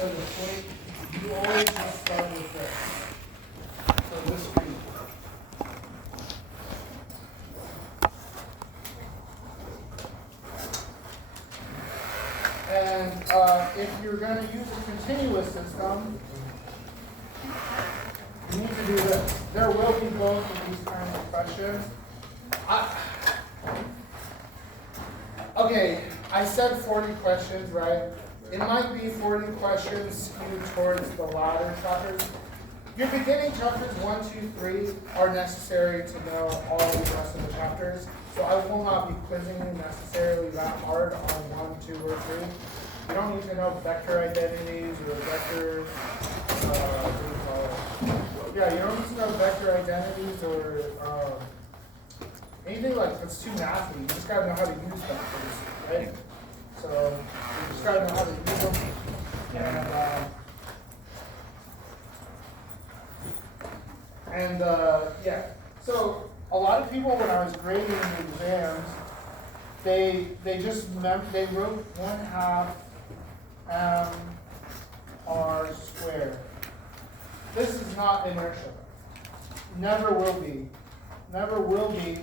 said before, you always just start with this. So this would be. And if you're going to use a continuous system, you need to do this. There will be both of these kinds of questions. Okay, I said 40 questions, right? It might be 40 questions skewed towards the latter chapters. Your beginning chapters 1, 2, 3 are necessary to know all the rest of the chapters. So I will not be quizzing you necessarily that hard on 1, 2, or 3. You don't need to know vector identities or vector, yeah, you don't need to know vector identities or anything like that's too mathy. You just gotta know how to use vectors, right? So you just gotta know how to use them. And yeah. So a lot of people, when I was grading the exams, they wrote 1/2 mr squared. This is not inertia. Never will be. Never will be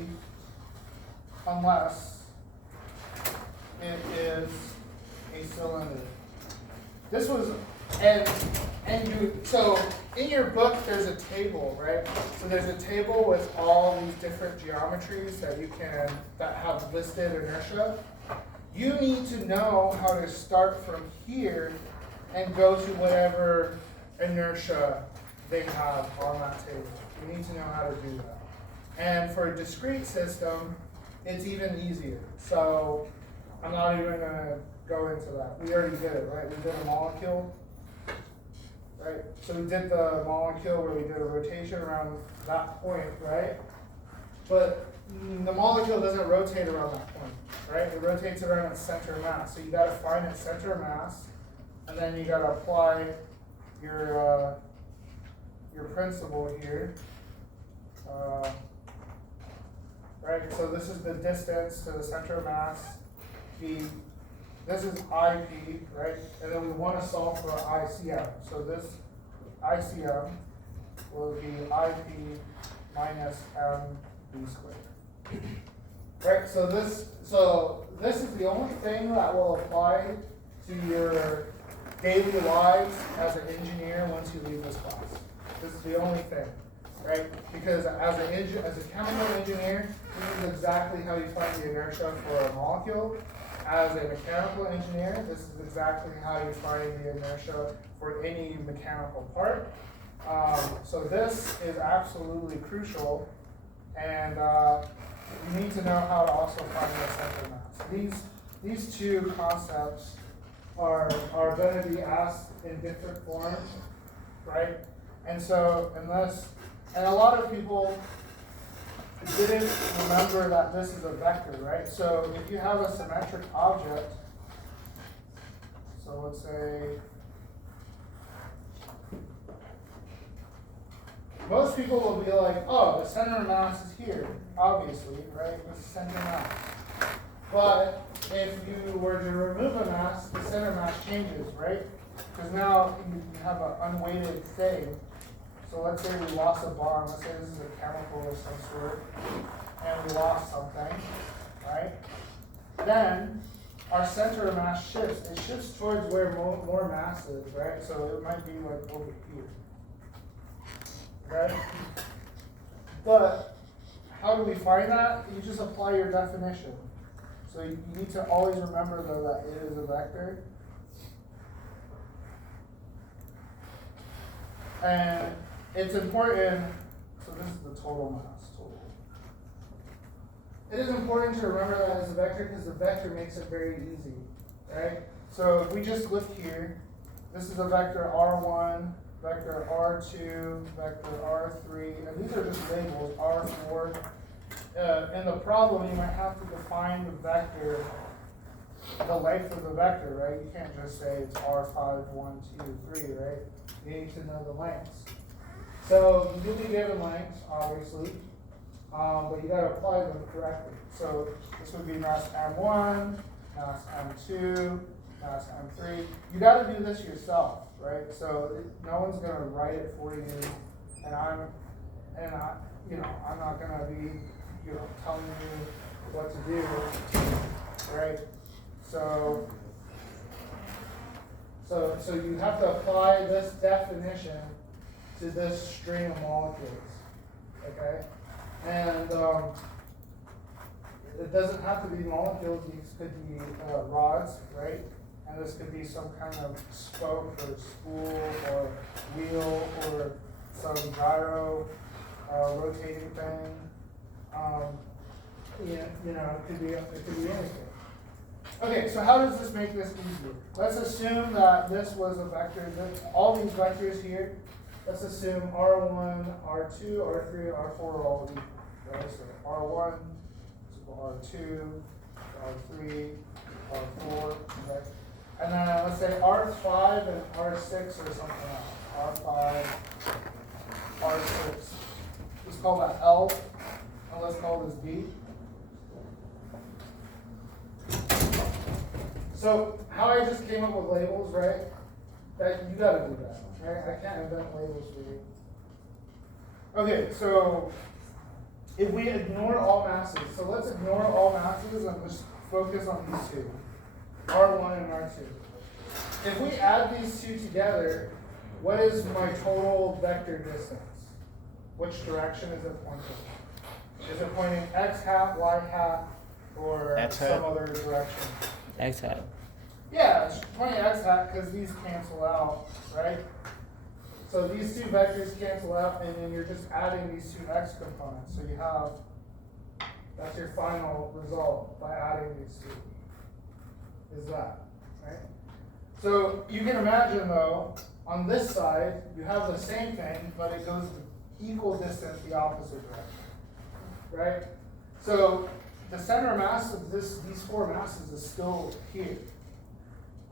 unless it is a cylinder. This was, so in your book there's a table, right? So there's a table with all these different geometries that have listed inertia. You need to know how to start from here and go to whatever inertia they have on that table. You need to know how to do that. And for a discrete system, it's even easier. So I'm not even going to go into that. We already did it, right? We did a molecule, right? So we did the molecule where we did a rotation around that point, right? But the molecule doesn't rotate around that point, right? It rotates around its center of mass. So you got to find its center of mass, and then you got to apply your principle here. Right, so this is the distance to the center of mass. This is IP, right? And then we want to solve for ICM. So this ICM will be IP minus MB squared. Right, so this is the only thing that will apply to your daily lives as an engineer once you leave this class. This is the only thing, right? Because as a chemical engineer, this is exactly how you find the inertia for a molecule. As a mechanical engineer, this is exactly how you find the inertia for any mechanical part. So this is absolutely crucial, and you need to know how to also find the center of mass. These two concepts are going to be asked in different forms, right? And so and a lot of people didn't remember that this is a vector, right? So if you have a symmetric object, so let's say, most people will be like, oh, the center of mass is here, obviously, right? This is center of mass. But if you were to remove a mass, the center of mass changes, right? Because now you have an unweighted thing. So let's say we lost a bond. Let's say this is a chemical of some sort, and we lost something, right? Then our center of mass shifts. It shifts towards where more mass is, right? So it might be like over here, right? But how do we find that? You just apply your definition. So you need to always remember, though, that it is a vector. And it's important, so this is the total mass, total. It is important to remember that it's a vector because the vector makes it very easy, right? So if we just look here, this is a vector R1, vector R2, vector R3, and these are just labels, R4. In the problem, you might have to define the vector, the length of the vector, right? You can't just say it's R5, 1, 2, 3, right? You need to know the lengths. So you do be given lengths, obviously, but you got to apply them correctly. So this would be mass M1, mass M2, mass M3. You gotta do this yourself, right? So no one's gonna write it for you, and I'm not gonna be, telling you what to do, right? So you have to apply this definition to this string of molecules, okay? And it doesn't have to be molecules, these could be rods, right? And this could be some kind of spoke or spool or wheel or some gyro rotating thing. It could be anything. Okay, so how does this make this easier? Let's assume that this was a vector, all these vectors here, let's assume R1, R2, R3, R4 are all equal, right? So R1 is equal to R2, R3, R4, right? And then let's say R5 and R6 or something else. R5, R6. Let's call that L, and let's call this B. So how I just came up with labels, right? That you gotta do that, right? I can't invent labels for you. Okay, so if we ignore all masses, so let's ignore all masses and just focus on these two, R1 and R2. If we add these two together, what is my total vector distance? Which direction is it pointing? Is it pointing X hat, Y hat, or X some hat. other direction? X hat. Yeah, it's pointing X hat because these cancel out, right? So these two vectors cancel out, and then you're just adding these two X components. So you have, that's your final result by adding these two, is that, right? So you can imagine though, on this side, you have the same thing, but it goes equal distance the opposite direction, right? So the center mass of these four masses is still here,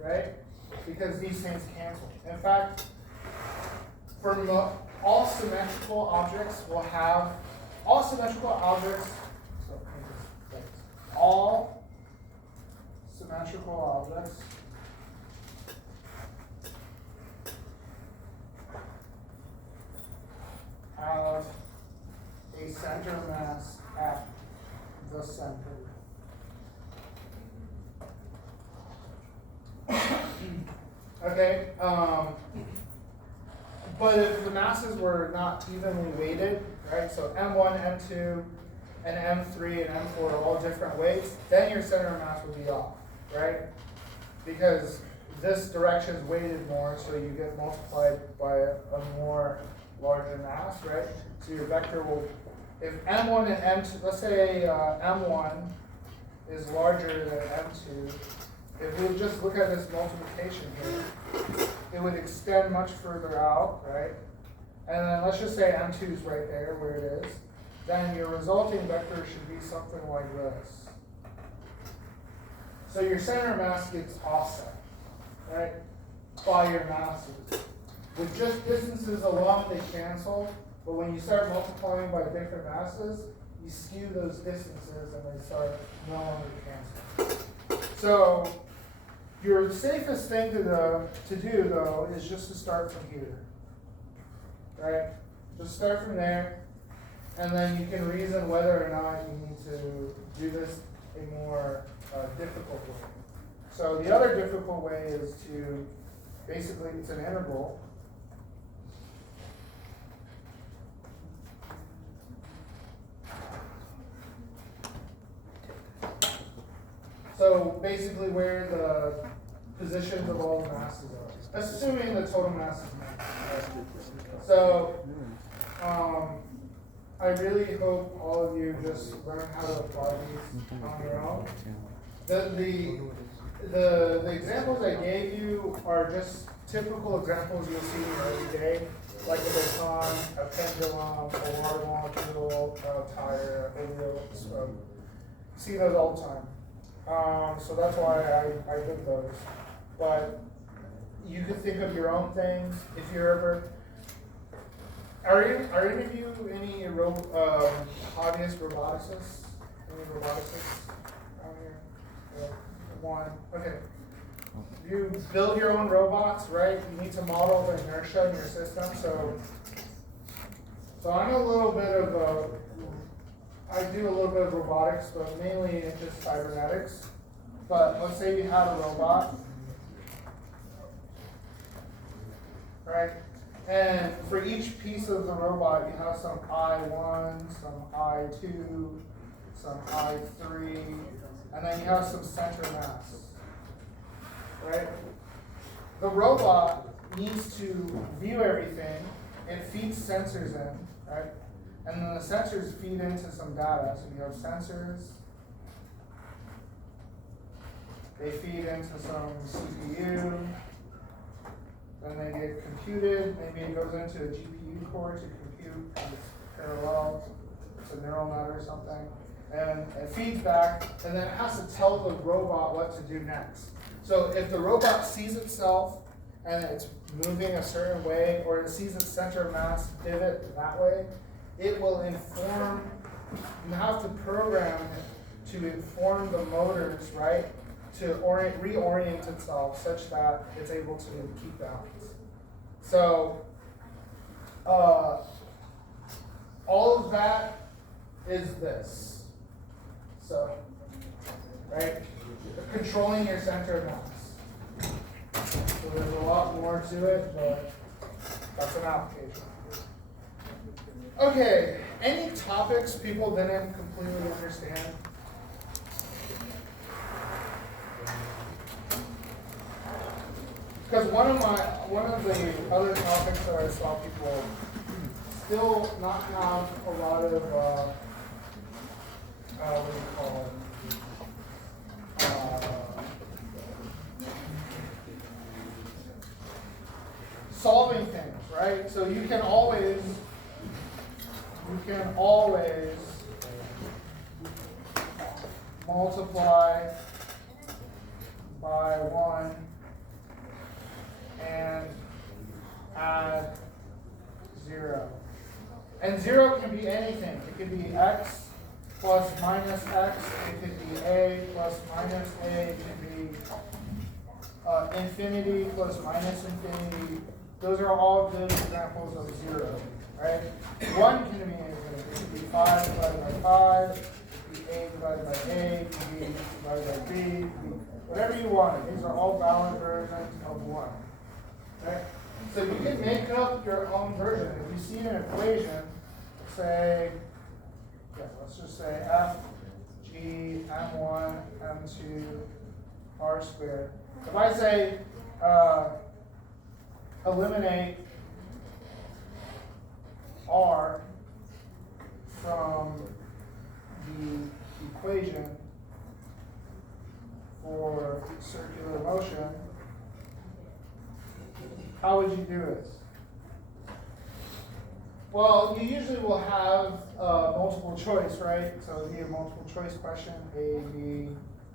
right? Because these things cancel. In fact, for all symmetrical objects will have, all symmetrical objects have a center mass at the center. Okay, but if the masses were not evenly weighted, right, so M1, M2, and M3 and M4 are all different weights, then your center of mass would be off, right? Because this direction is weighted more, so you get multiplied by a more larger mass, right? So your vector will, if M1 and M2, let's say M1 is larger than M2, if we just look at this multiplication here, it would extend much further out, right? And then let's just say M2 is right there where it is. Then your resulting vector should be something like this. So your center of mass gets offset, right, by your masses. With just distances alone, they cancel, but when you start multiplying by different masses, you skew those distances and they start no longer canceling. So your safest thing to do though is just to start from here, right? Just start from there, and then you can reason whether or not you need to do this a more difficult way. So the other difficult way is to, basically it's an integral. So basically where the positions of all the masses are, assuming the total mass is mass. So I really hope all of you just learn how to apply these on your own. The examples I gave you are just typical examples you'll see every day, like a baton, a pendulum, a water molecule, a tire, a wheel. So you see those all the time. So that's why I did those. But you could think of your own things if you're ever. Are any of you any hobbyist roboticists? Any roboticists around here? Yeah. One. Okay. you build your own robots, right? You need to model the inertia in your system. So I know a little bit of, I do a little bit of robotics, but mainly it's just cybernetics. But let's say you have a robot, right? And for each piece of the robot, you have some I1, some I2, some I3, and then you have some center mass, right? The robot needs to view everything. It feeds sensors in, right? And then the sensors feed into some data. So you have sensors. They feed into some CPU. Then they get computed. Maybe it goes into a GPU core to compute. It's parallel. It's a neural net or something. And it feeds back, and then it has to tell the robot what to do next. So if the robot sees itself and it's moving a certain way, or it sees its center of mass pivot that way, it will inform, you have to program it to inform the motors, right, to reorient itself such that it's able to keep balance. So all of that is this. So, right, controlling your center of mass. So there's a lot more to it, but that's an application. Okay, any topics people didn't completely understand? Because one of the other topics that I saw people still not have a lot of what do you call it? Solving things, right? So you can always multiply by 1 and add 0. And 0 can be anything. It could be x plus minus x. It could be a plus minus a. It could be infinity plus minus infinity. Those are all good examples of 0, right? 1 can be anything. It could be 5 divided by 5. It could be a divided by a. It could be divided by b. It could be whatever you want. These are all valid versions of 1. Right? So you can make up your own version. If you see an equation, say, let's just say f g m1 m2 r squared. If I say eliminate r from the equation for circular motion, how would you do it? Well, you usually will have multiple choice, right? So it would be a multiple choice question, A, B,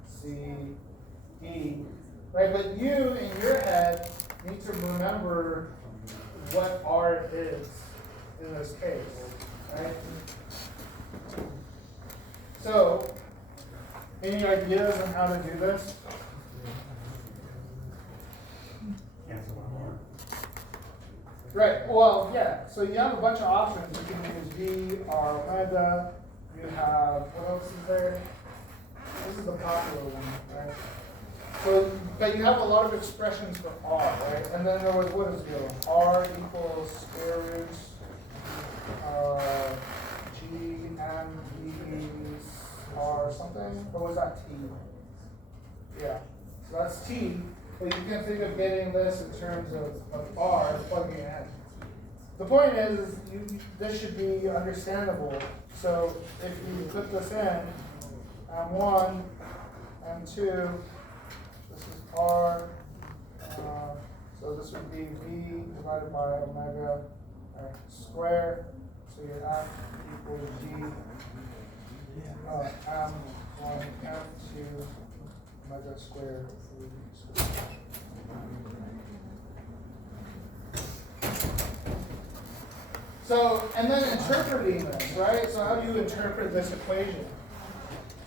C, D, right? But you, in your head, need to remember what R is in this case, right? So, any ideas on how to do this? Right, well, yeah, so you have a bunch of options. You can use V, R, omega. You have, what else is there? This is the popular one, right? So, but you have a lot of expressions for R, right? And then there was, what is it? R equals square root G, M, V, R something? Or was that T? Yeah, so that's T. But you can think of getting this in terms of R, plugging it in. The point is this should be understandable. So if you put this in, M1, M2, this is R, so this would be V divided by omega square. So your F equals G, M1, M2, omega squared. So, and then interpreting this, right? So how do you interpret this equation?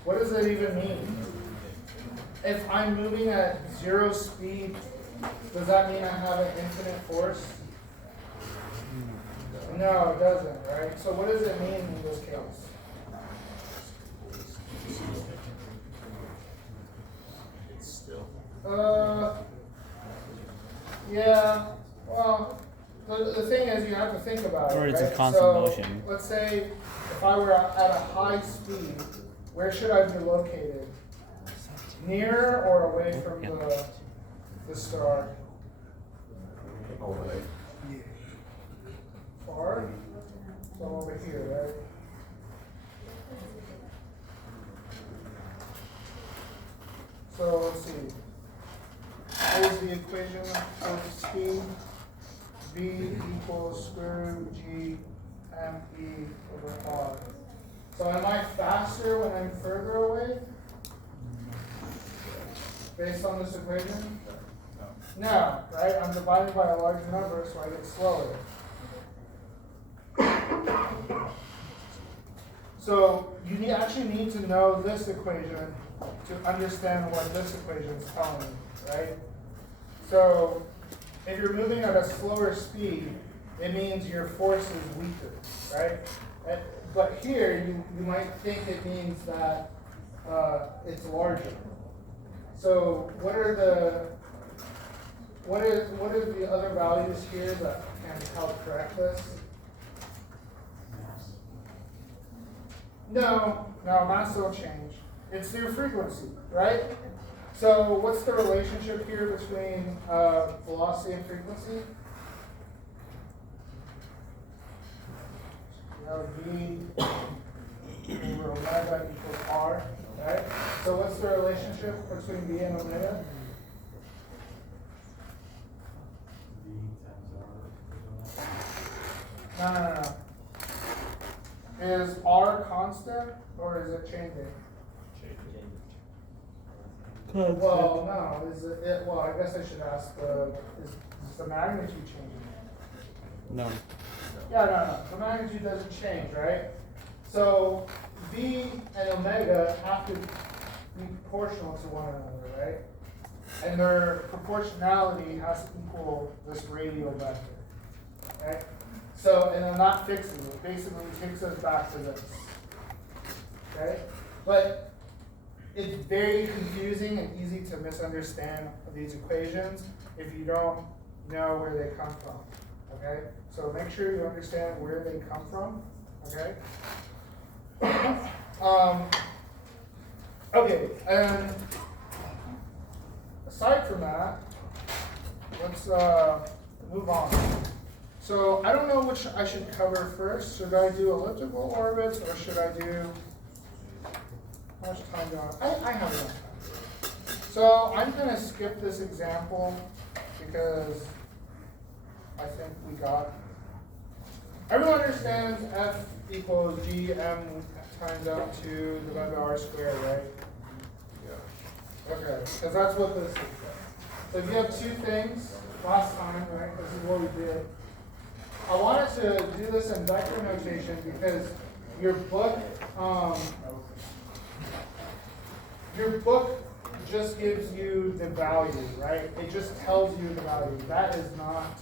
What does it even mean? if I'm moving at 0 speed, does that mean I have an infinite force? No, it doesn't, right? So what does it mean in this case? It's still. Yeah, well, the thing is, you have to think about it, Or it's right? a constant So, motion. let's say if I were at a high speed, where should I be located? Near or away from the star? Away. Far? So over here, right? So let's see. Here's the equation for speed. V equals square root G ME over R. So am I faster when I'm further away? Based on this equation? No, right? I'm divided by a larger number, so I get slower. So you actually need to know this equation to understand what this equation is telling you, right? So if you're moving at a slower speed, it means your force is weaker, right? But here, you might think it means that it's larger. So what are the other values here that can help correct this? No, mass don't change. It's their frequency, right? So what's the relationship here between velocity and frequency? You have V over omega equals R, right? So what's the relationship between V and omega? No. Is R constant or is it changing? Well, no. Is it? Well, I guess I should ask. Is the magnitude changing? No. Yeah, no. The magnitude doesn't change, right? So V and omega have to be proportional to one another, right? And their proportionality has to equal this radial vector, right? So, and I'm not fixing it. Basically, it takes us back to this, okay? But it's very confusing and easy to misunderstand these equations if you don't know where they come from, okay? So make sure you understand where they come from, okay? Okay, and aside from that, let's move on. So I don't know which I should cover first. Should I do elliptical orbits or should I do, how much time do I have enough time. So I'm gonna skip this example because I think we got, everyone understands F equals G M times L2 divided by R squared, right? Yeah. Okay, because that's what this is. So if you have two things last time, right, this is what we did. I wanted to do this in vector notation because your book just gives you the value, right? It just tells you the value. That is not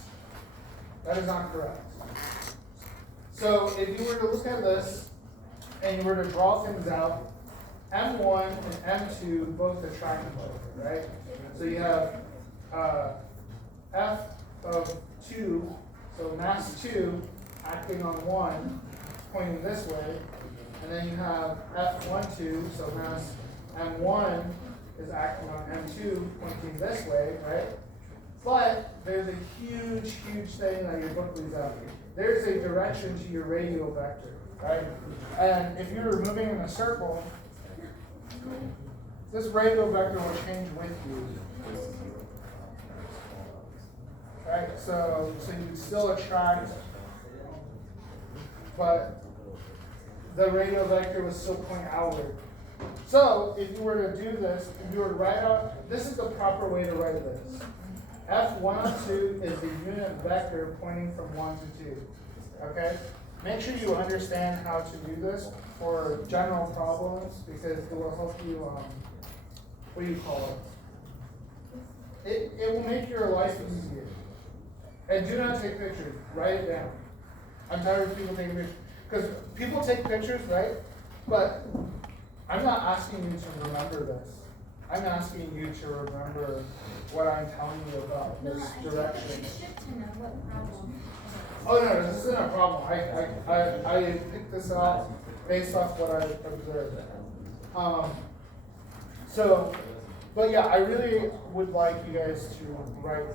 correct. So if you were to look at this and you were to draw things out, M1 and M2 both attract each other, right? So you have F of 2, so mass 2 acting on 1, pointing this way, and then you have F12, so mass M1 is acting on M2, pointing this way, right? But there's a huge thing that your book leaves out. There's a direction to your radial vector, right? And if you're moving in a circle, this radial vector will change with you. Right, so you still attract, but the radial vector would still point outward. So if you were to do this, if you were to write out, this is the proper way to write this. F1 is the unit vector pointing from 1 to 2. Okay? Make sure you understand how to do this for general problems because it will help you what do you call it? It will make your life easier. And do not take pictures, write it down. I'm tired of people taking pictures. Because people take pictures, right? But I'm not asking you to remember this. I'm asking you to remember what I'm telling you about this direction. To know what problem. Oh no, this isn't a problem. I picked this out based off what I observed. But yeah, I really would like you guys to write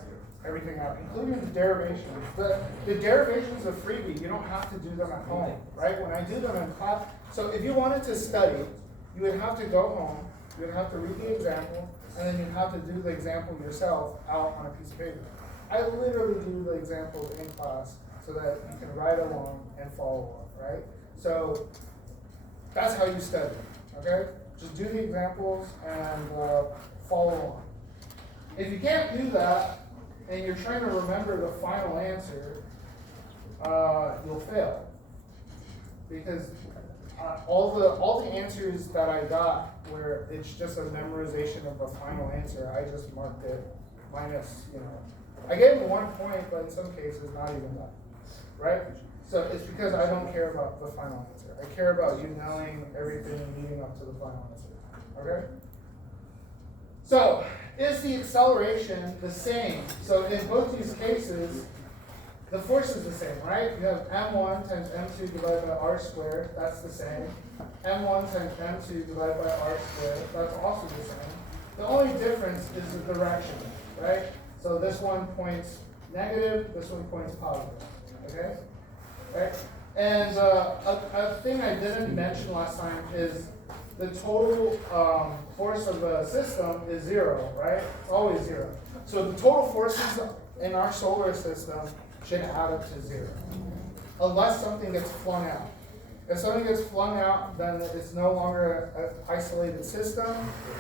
everything out, including the derivations. The derivations are freebie. You don't have to do them at home, right? When I do them in class, so if you wanted to study, you would have to go home, you would have to read the example, and then you'd have to do the example yourself out on a piece of paper. I literally do the examples in class so that you can write along and follow along, right? So that's how you study, okay? Just do the examples and follow along. If you can't do that, and you're trying to remember the final answer, you'll fail. Because all the answers that I got where it's just a memorization of the final answer, I just marked it minus, I gave them 1 point, but in some cases not even that, right? So it's because I don't care about the final answer. I care about you knowing everything leading up to the final answer, okay? So, is the acceleration the same? So in both these cases, the force is the same, right? You have m1 times m2 divided by r squared, that's the same. m1 times m2 divided by r squared, that's also the same. The only difference is the direction, right? So this one points negative, this one points positive, okay? Right? And a thing I didn't mention last time is the total force of the system is 0, right? It's always 0. So the total forces in our solar system should add up to 0, unless something gets flung out. If something gets flung out, then it's no longer an isolated system.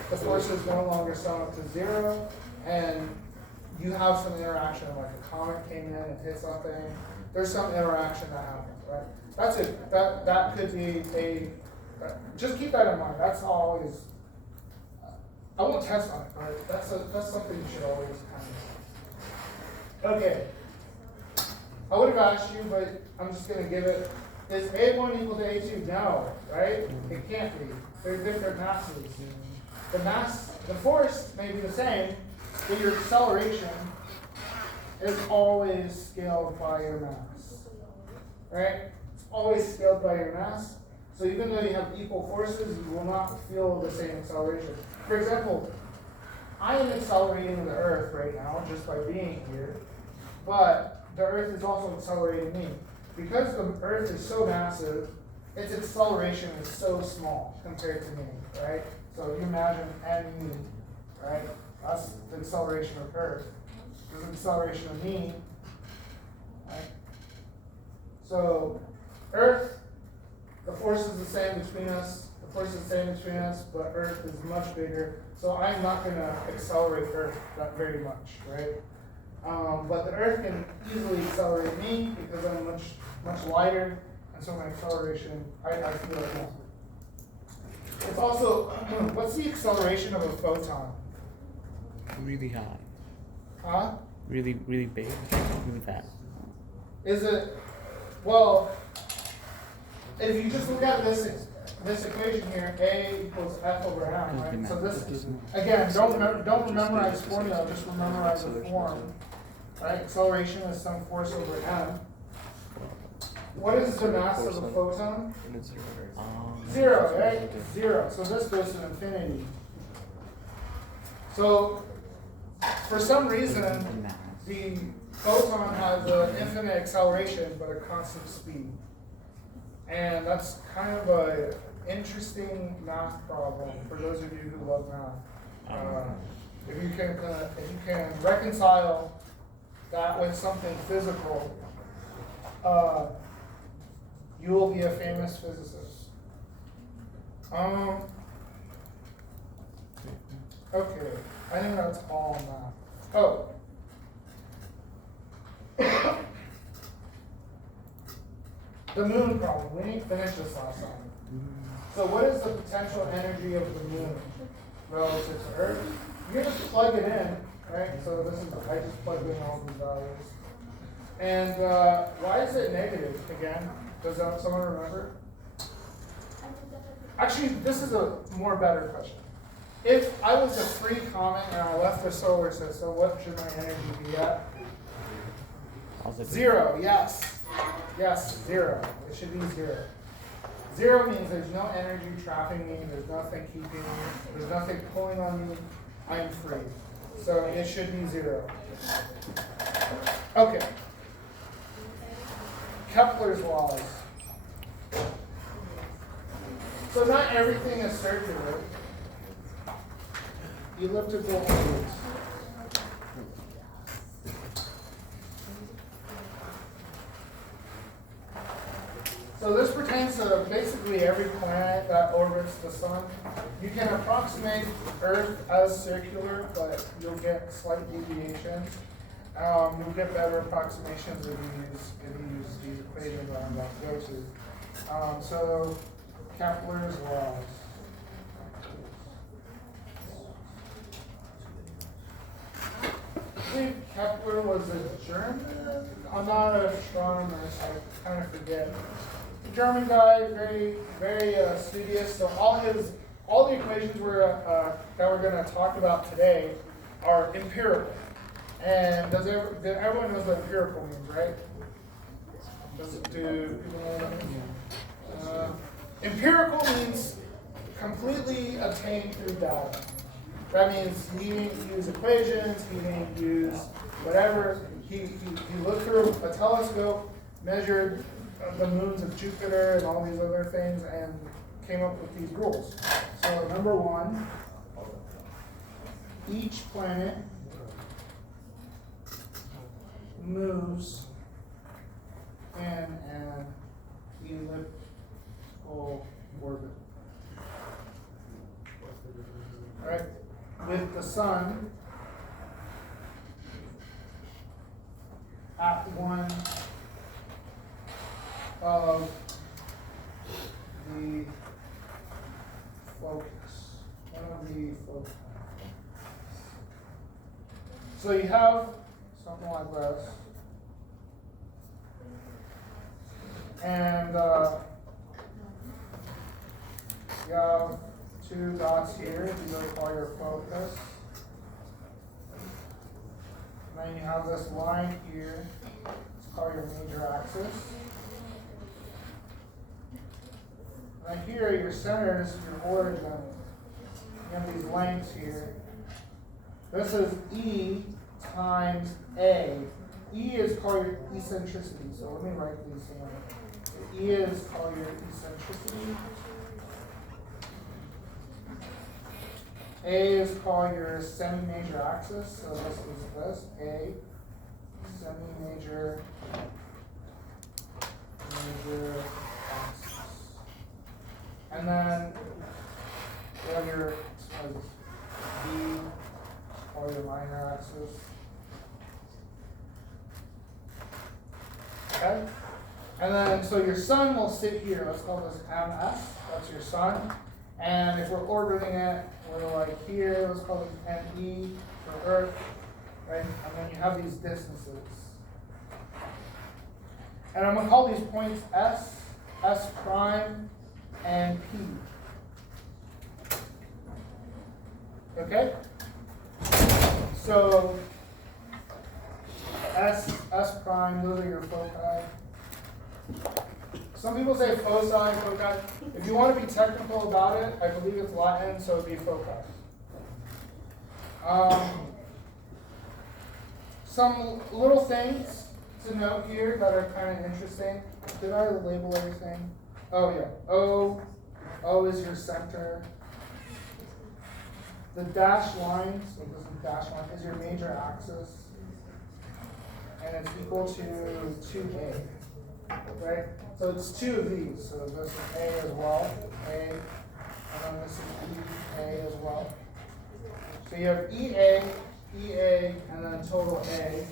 The forces no longer sum up to 0, and you have some interaction, like a comet came in and hit something. There's some interaction that happens, right? That's it. That could be just keep that in mind. That's always, I won't test on it, but that's something you should always kind of. Okay. I would have asked you, but I'm just going to give it. Is A1 equal to A2? No, right? It can't be. They're different masses. The force may be the same, but your acceleration is always scaled by your mass, right? It's always scaled by your mass. So even though you have equal forces, you will not feel the same acceleration. For example, I am accelerating the Earth right now just by being here, but the Earth is also accelerating me. Because the Earth is so massive, its acceleration is so small compared to me, right? So you imagine me, right? That's the acceleration of Earth. There's the acceleration of me, right? So Earth, the force is the same between us. The force is the same between us, but Earth is much bigger. So I'm not going to accelerate Earth that very much, right? But the Earth can easily accelerate me because I'm much lighter, and so my acceleration, I feel it more. It's also, what's the acceleration of a photon? Really high. Huh? Really big. Really fast. Is it, well, if you just look at this equation here, A equals F over M, right? So this, again, don't memorize formula, just memorize the form, right? Acceleration is some force over M. What is the mass of a photon? 0, right? 0. So this goes to infinity. So for some reason, the photon has an infinite acceleration but a constant speed. And that's kind of an interesting math problem for those of you who love math. If you can reconcile that with something physical, you will be a famous physicist. Okay, I think that's all math. Oh. The moon problem. We didn't finish this last time. So what is the potential energy of the moon? relative to Earth. You can just plug it in, right? So this is, I just plugged in all these values. And why is it negative again? Does someone remember? Actually, this is a more better question. If I was a free comet and I left the solar system, what should my energy be at? Zero, yes. Yes, zero. It should be zero. Zero means there's no energy trapping me, there's nothing keeping me, there's nothing pulling on me, I'm free. So it should be zero. Okay. Kepler's laws. So not everything is circular. Elliptical orbits. So this pertains to basically every planet that orbits the sun. You can approximate Earth as circular, but you'll get slight deviations. You'll get better approximations if you use these equations that I'm about to go to. So Kepler's laws. I believe Kepler was a German. I'm not an astronomer, so I kind of forget. German guy, very studious. So all the equations that we're going to talk about today are empirical. And everyone knows what empirical means, right? Do people know what that means? Empirical means completely obtained through data. That means he didn't use equations, he didn't use whatever. He looked through a telescope, measured the moons of Jupiter and all these other things, and came up with these rules. So number one, each planet moves in an elliptical orbit. All right? With the sun at one of the focus. So you have something like this. And you have two dots here, these are called your focus. And then you have this line here, it's called your major axis. And then here, your center is your origin. You have these lengths here. This is E times A. E is called your eccentricity, so let me write these down. E is called your eccentricity. A is called your semi-major axis, so this is this, A, semi-major, major axis. And then you have your B, called your minor axis. Okay? And then, so your sun will sit here, let's call this MS, that's your sun. And if we're orbiting it, we're like here, let's call it ME for Earth, right? And then you have these distances. And I'm gonna call these points S, S prime, and P. Okay? So, S prime, those are your foci. Some people say foci, foci. If you want to be technical about it, I believe it's Latin, so it'd be foci. Some little things to note here that are kind of interesting. Did I label everything? Oh yeah. O is your center. The dashed line, so this is dashed line, is your major axis. And it's equal to 2A. Right? So it's two of these. So this is A as well. A. And then this is EA as well. So you have EA, and then total A.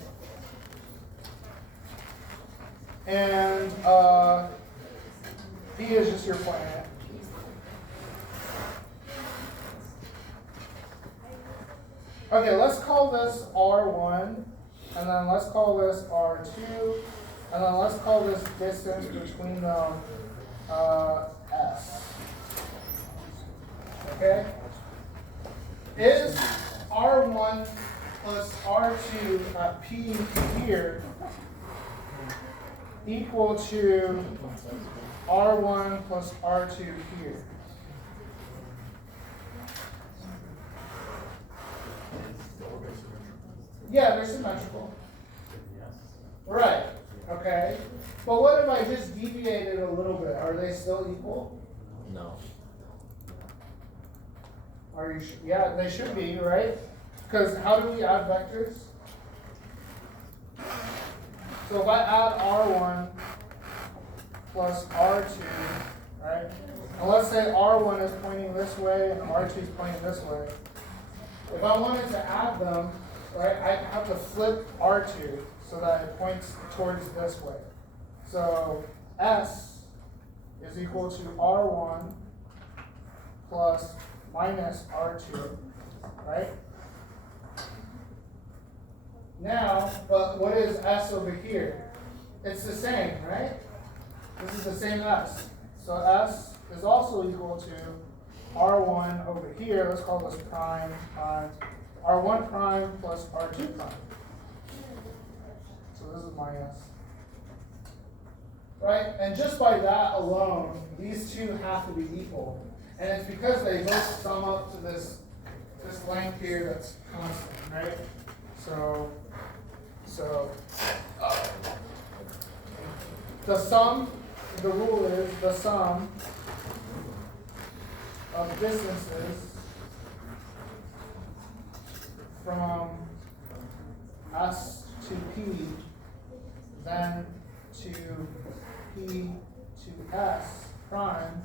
And P is just your planet. Okay, let's call this R1, and then let's call this R2, and then let's call this distance between them S. Okay? Is R1 plus R2 at P here equal to R1 plus R2 here? Yeah, they're symmetrical. Right, okay. But what if I just deviated a little bit? Are they still equal? No. Are you yeah, they should be, right? Because how do we add vectors? So if I add R1 plus R2, right? And let's say R1 is pointing this way and R2 is pointing this way. If I wanted to add them, right, I have to flip R2 so that it points towards this way. So S is equal to R1 plus minus R2, right? Now, but what is S over here? It's the same, right? This is the same S. So S is also equal to R1 over here. Let's call this prime times R1 prime plus R2 prime. So this is my S. Right? And just by that alone, these two have to be equal. And it's because they both sum up to this length here that's constant, right? So the sum, the rule is the sum of distances from S to P, then to P to S prime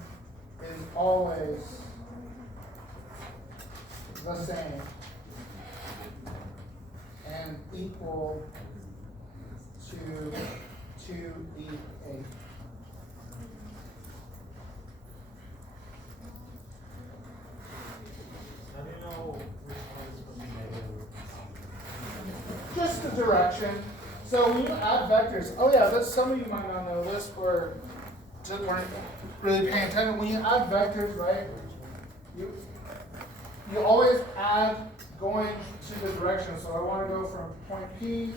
is always the same and equal to 2E8. How do you know which one is supposed to be negative? Just the direction. So when you add vectors, oh yeah, this, some of you might not know this, weren't really paying attention. When you add vectors, right, you always add going to the direction. So I want to go from point P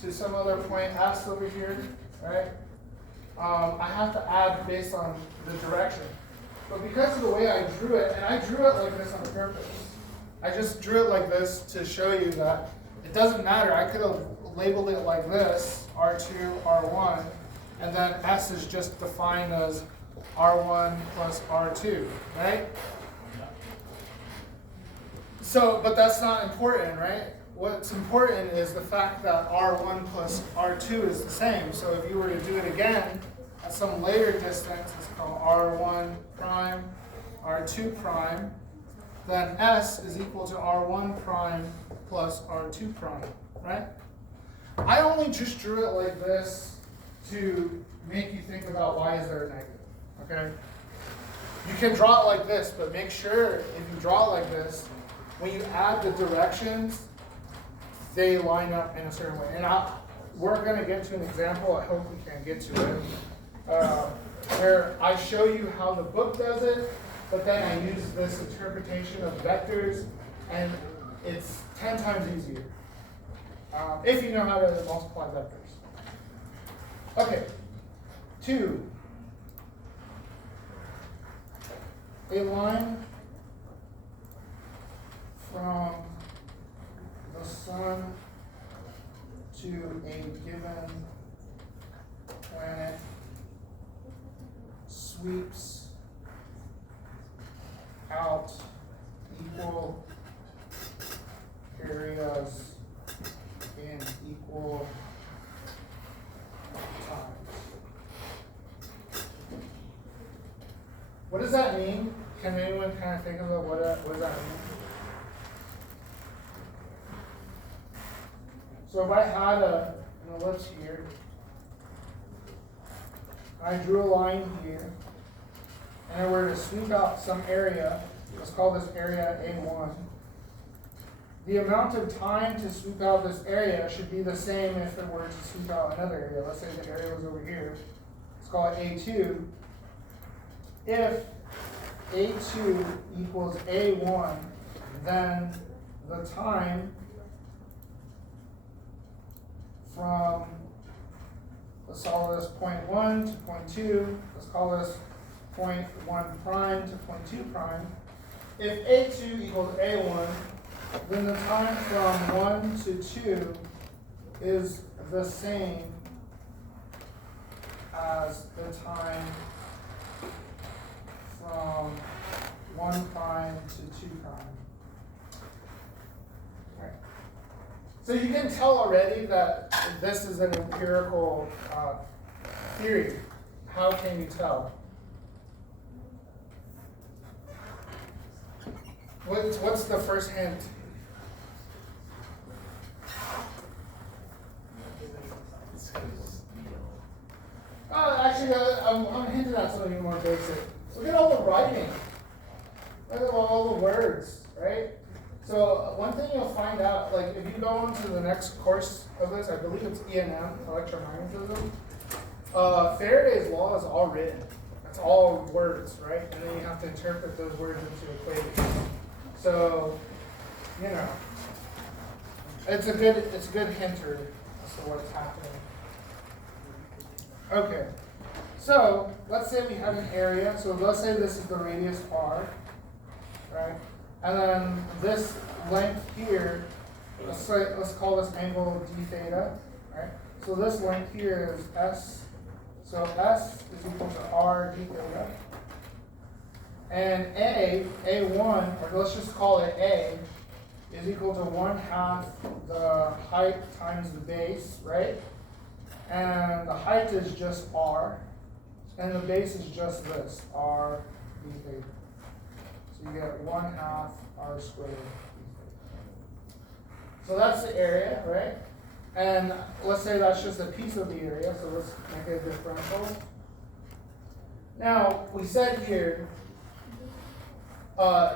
to some other point S over here, right? I have to add based on the direction. But because of the way I drew it, and I drew it like this on purpose, I just drew it like this to show you that it doesn't matter. I could have labeled it like this, R2, R1, and then S is just defined as R1 plus R2, right? So, but that's not important, right? What's important is the fact that R1 plus R2 is the same. So if you were to do it again at some later distance, it's called R1 prime, R2 prime, then S is equal to R1 prime plus R2 prime, right? I only just drew it like this to make you think about why is there a negative, okay? You can draw it like this, but make sure if you draw it like this, when you add the directions, they line up in a certain way. And we're going to get to an example, I hope we can get to it, where I show you how the book does it, but then I use this interpretation of vectors, and it's 10 times easier. If you know how to multiply vectors. Okay, 2. A line from the sun to a given planet sweeps out equal areas in equal times. What does that mean? Can anyone kind of think of it? What does that mean? So if I had an ellipse here, I drew a line here, and I were to sweep out some area, let's call this area A1, the amount of time to sweep out this area should be the same if it were to sweep out another area. Let's say the area was over here. Let's call it A2. If A2 equals A1, then the time from, let's call this point 1 to point 2, let's call this point 1 prime to point 2 prime. If A2 equals A1, then the time from 1 to 2 is the same as the time from 1 prime to 2 prime. Right. So you can tell already that this is an empirical theory. How can you tell? What's the first hint? Actually, I'm hinting at something more basic. Look at all the writing. Look at all the words, right? So one thing you'll find out, like if you go on to the next course of this, I believe it's E&M, electromagnetism. Faraday's law is all written. It's all words, right? And then you have to interpret those words into equations. So, you know, it's a good hinter as to what's happening. Okay, so let's say we have an area. So let's say this is the radius r, right? And then this length here, let's call this angle d theta, right? So this length here is s. So s is equal to r d theta. And A1, or let's just call it A, is equal to 1/2 the height times the base, right? And the height is just r, and the base is just this, r d theta. So you get 1/2 r squared d theta. So that's the area, right? And let's say that's just a piece of the area, so let's make it a differential. Now, we said here,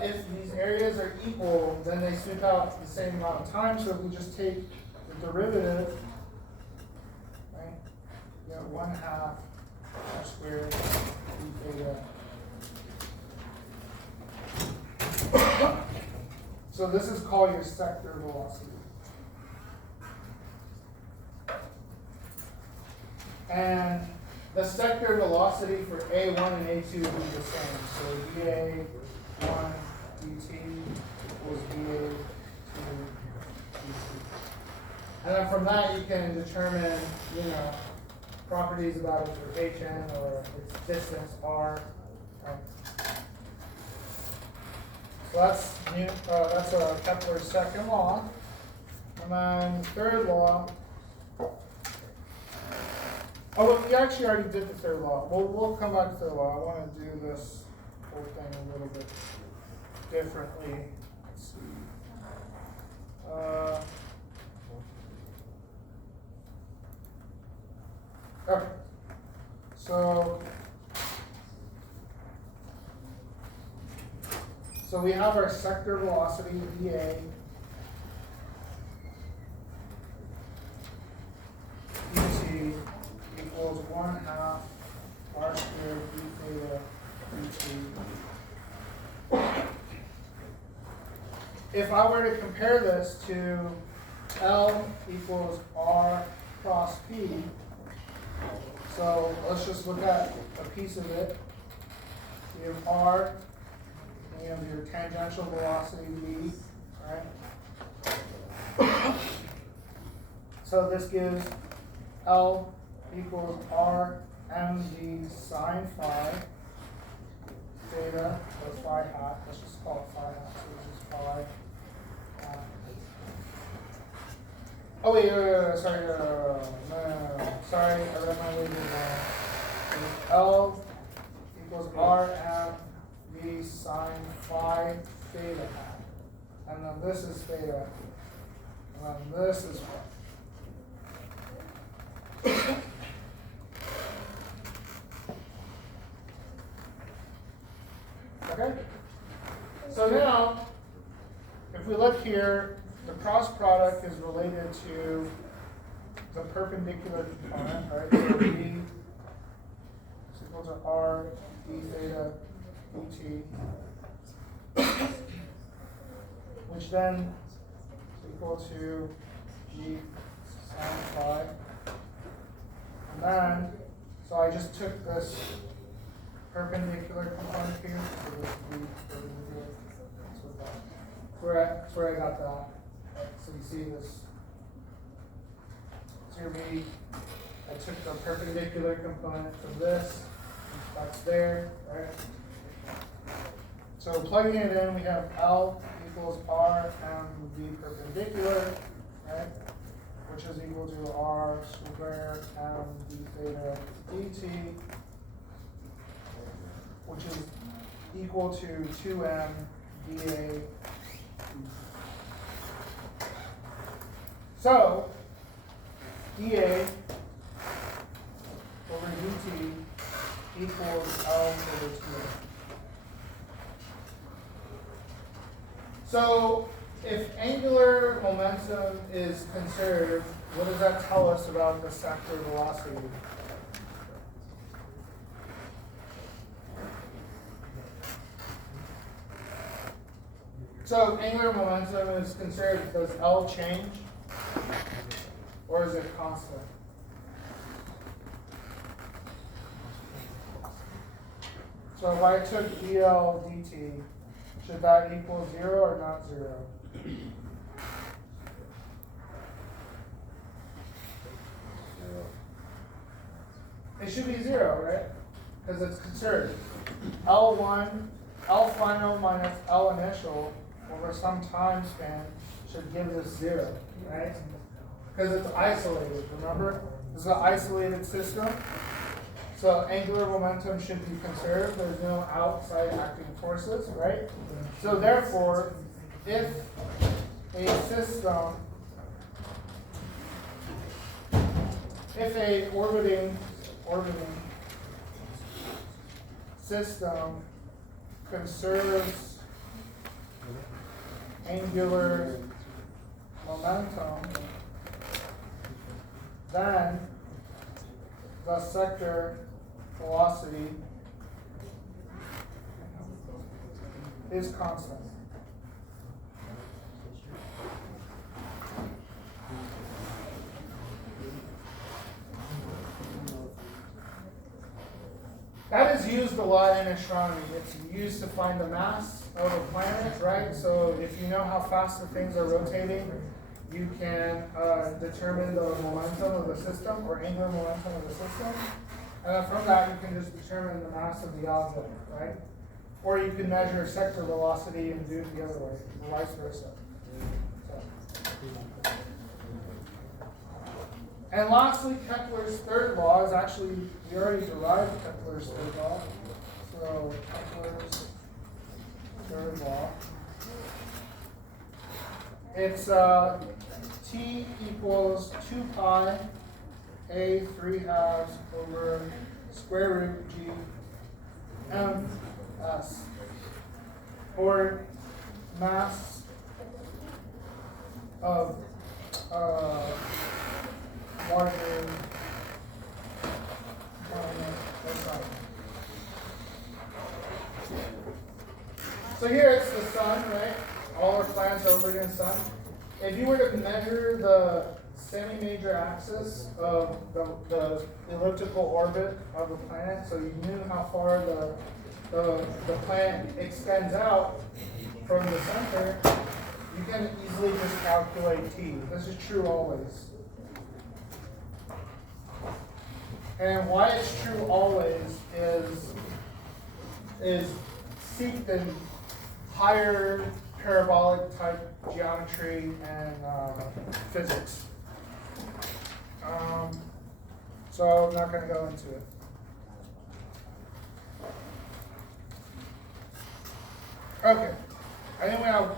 if these areas are equal, then they sweep out the same amount of time. So if we just take the derivative, right, you get 1/2 r squared d theta. So this is called your sector velocity. And the sector velocity for A1 and A2 will be the same. So dA1 dt equals dA2 dt. And then from that you can determine, you know, properties about its rotation or its distance r. Right? So that's Kepler's second law. And then third law. Oh, well, we actually already did the third law. We'll come back to the third law. I want to do this whole thing a little bit differently. Let's see. Okay. So we have our sector velocity dA. dt equals 1/2 r squared d theta dt. If I were to compare this to L equals R cross P, so let's just look at a piece of it. You have R, and you have your tangential velocity V, right? So this gives L equals R mg sine phi theta or phi hat. Let's just call it phi hat. So this is phi hat. Oh wait, sorry, no. Sorry, I read my way wrong. L equals R m v sine phi theta hat. And then this is theta. And then this is phi. Okay? So now, if we look here, cross product is related to the perpendicular component, right? So B is equal to R d theta dt, which then is equal to G sin phi. And then, so I just took this perpendicular component here, so this B perpendicular. That's where I got that. Right? So you see this. So here B, I took the perpendicular component from this. That's there, right? So plugging it in, we have L equals R M perpendicular, right? Which is equal to R square M d theta dt, which is equal to 2M dA. So, dA over dt equals L over 2A. So, if angular momentum is conserved, what does that tell us about the sector velocity? So, if angular momentum is conserved, does L change? Or is it constant? So if I took dl dt, should that equal 0 or not 0? It should be 0, right? Because it's conserved. L1, L final minus L initial over some time span should give us 0, right? Because it's isolated, remember? This is an isolated system. So angular momentum should be conserved. There's no outside acting forces, right? So therefore, if a system, if a orbiting system conserves angular momentum, then the sector velocity is constant. That is used a lot in astronomy. It's used to find the mass of a planet, right? So if you know how fast the things are rotating, you can determine the momentum of the system or angular momentum of the system. And then from that, you can just determine the mass of the object, right? Or you can measure sector velocity and do it the other way, or vice versa. So. And lastly, Kepler's third law is actually, we already derived Kepler's third law. So Kepler's third law. It's T equals 2 pi A 3/2 over square root G M S, or mass of margin So here it's the sun, right? All our planets are orbiting the sun. If you were to measure the semi-major axis of the elliptical orbit of the planet, so you knew how far the planet extends out from the center, you can easily just calculate t. This is true always. And why it's true always is seeked in higher parabolic type geometry and physics. So I'm not going to go into it. Okay, I think we have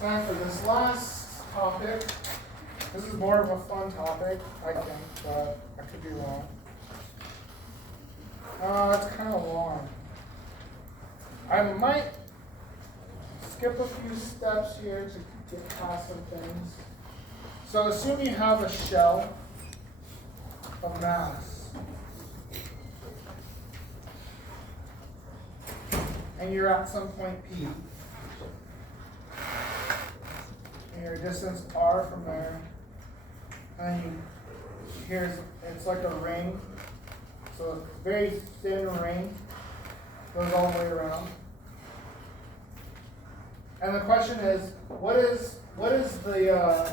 time for this last topic. This is more of a fun topic, I think, but I could be wrong. It's kind of long. I might skip a few steps here to get past some things. So assume you have a shell of mass. And you're at some point P. And your distance R from there. And it's like a ring. So a very thin ring. Goes all the way around. And the question is, what is the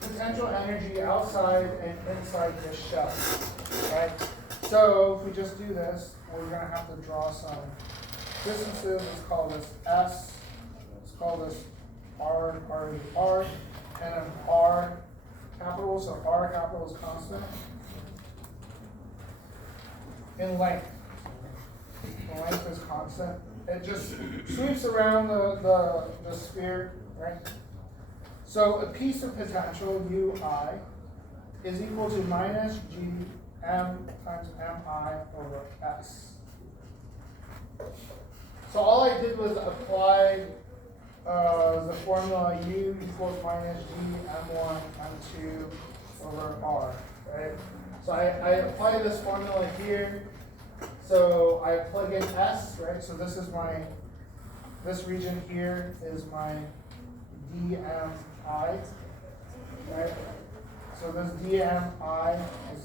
potential energy outside and inside this shell, right? So if we just do this, we're going to have to draw some distances. Let's call this S. Let's call this R, and then R capital. So R capital is constant in length. The length is constant. It just sweeps around the sphere, right? So a piece of potential, Ui, is equal to minus Gm times Mi over S. So all I did was apply the formula U equals minus G M1 M2 over R, right? So I apply this formula here. So I plug in S, right? So this region here is my dmi, right? So this dmi is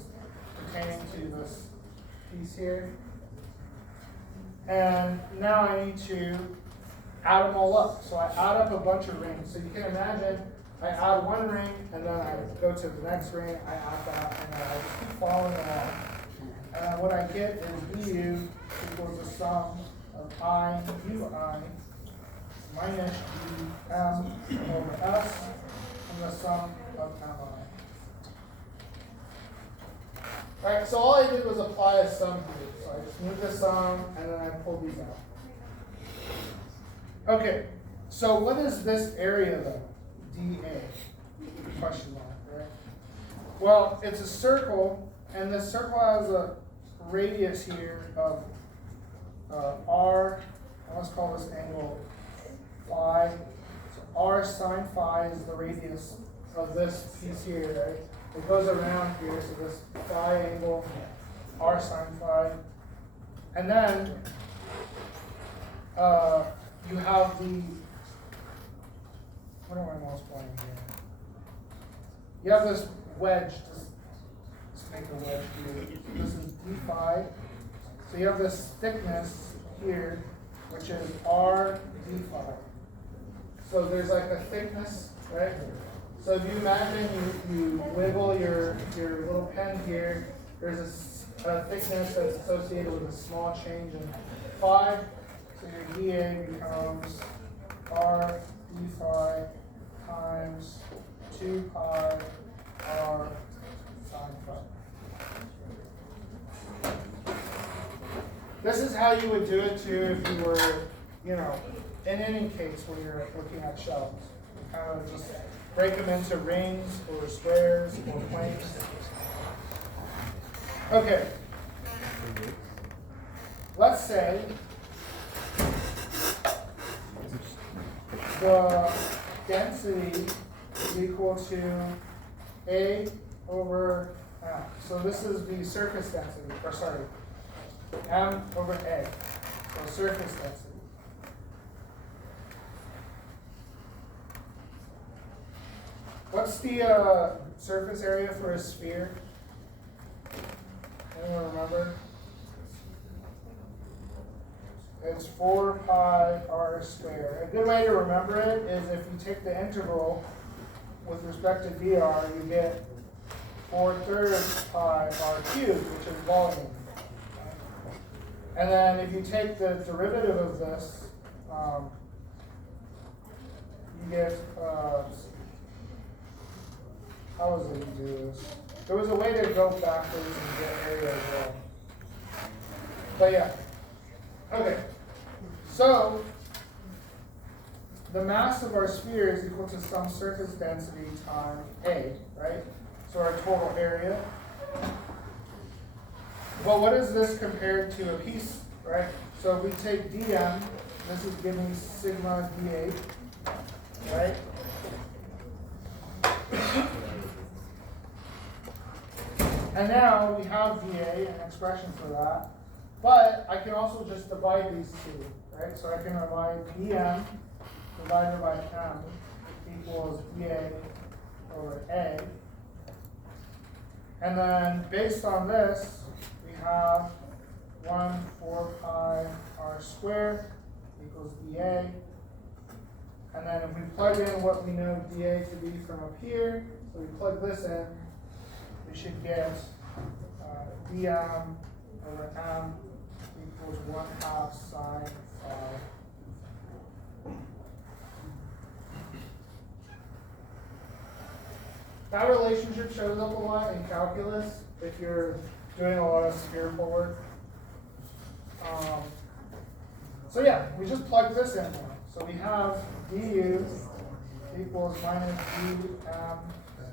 pertaining to this piece here. And now I need to add them all up. So I add up a bunch of rings. So you can imagine I add one ring, and then I go to the next ring, I add that, and then I just keep following along. And then what I get is du equals the sum of I ui minus dm over s and the sum of mi. Alright, so all I did was apply a sum here. So I just moved the sum and then I pulled these out. Okay, so what is this area though? dA? Question mark, right? Well, it's a circle, and this circle has a radius here of r, let's call this angle phi. So r sine phi is the radius of this piece here, right? It goes around here, so this phi angle, r sine phi. And then you have the, what am I multiplying here? You have this wedge, let's make a wedge here. This is d phi. So you have this thickness here, which is r d phi. So there's like a thickness, right? So if you imagine you wiggle your little pen here, there's a thickness that's associated with a small change in phi. So your dA becomes r d phi times 2 pi r sine phi. This is how you would do it too if you were, in any case where you're looking at shells. You kind of just break them into rings or squares or planes. Okay. Let's say the density is equal to A over M. So this is the surface density, M over A. So surface density. What's the surface area for a sphere? Anyone remember? It's 4 pi r squared. A good way to remember it is if you take the integral with respect to dr, you get 4/3 pi r cubed, which is volume. And then if you take the derivative of this, you get, how was it you do this? There was a way to go backwards and get area as well. But yeah. Okay. So the mass of our sphere is equal to some surface density times A, right? So our total area. But what is this compared to a piece, right? So if we take dm, this is giving sigma d8, right? And now we have dA, an expression for that. But I can also just divide these two, right? So I can divide dm divided by m equals dA over a. And then based on this, we have 1 4 pi r squared equals dA. And then if we plug in what we know dA to be from up here, so we plug this in, we should get dm over m equals 1/2 sine phi. That relationship shows up a lot in calculus if you're doing a lot of spherical work. So yeah, we just plug this in now. So we have du equals minus dm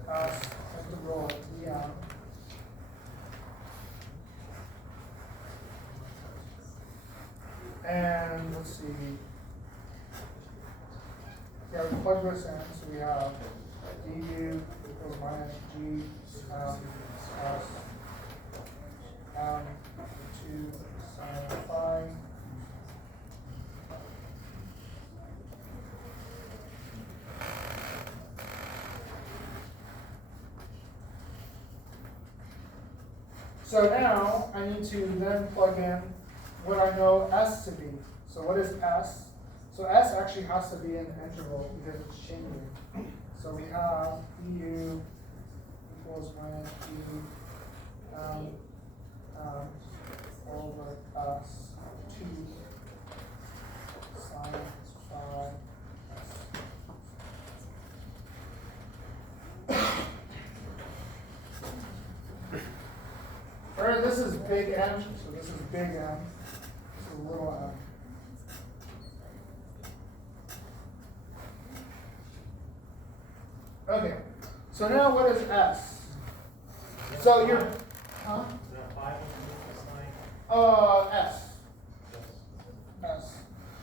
s integral dm. And let's see. Yeah, we plug this in, so we have du equals minus g s m 2 sine phi. So now I need to then plug in what I know S to be. So what is S? So S actually has to be an interval because it's changing. So we have du equals minus g over S 2 sine phi Or this is big M, so this is big M, this is little m. Okay, so now what is S? So you're, huh? Is that 5 on the S. S.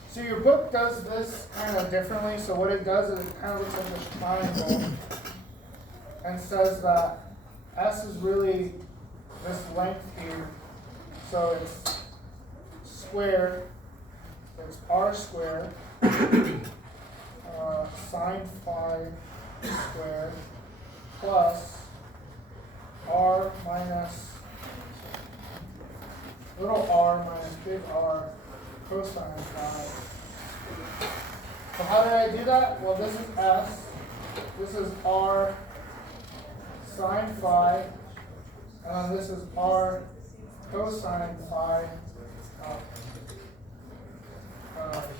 So your book does this kind of differently. So what it does is it kind of looks like this triangle and says that S is really this length here. So it's squared, it's r squared, sine phi squared plus r minus little r minus big R cosine phi. So how did I do that? Well, this is S, this is r sine phi, and then this is r cosine phi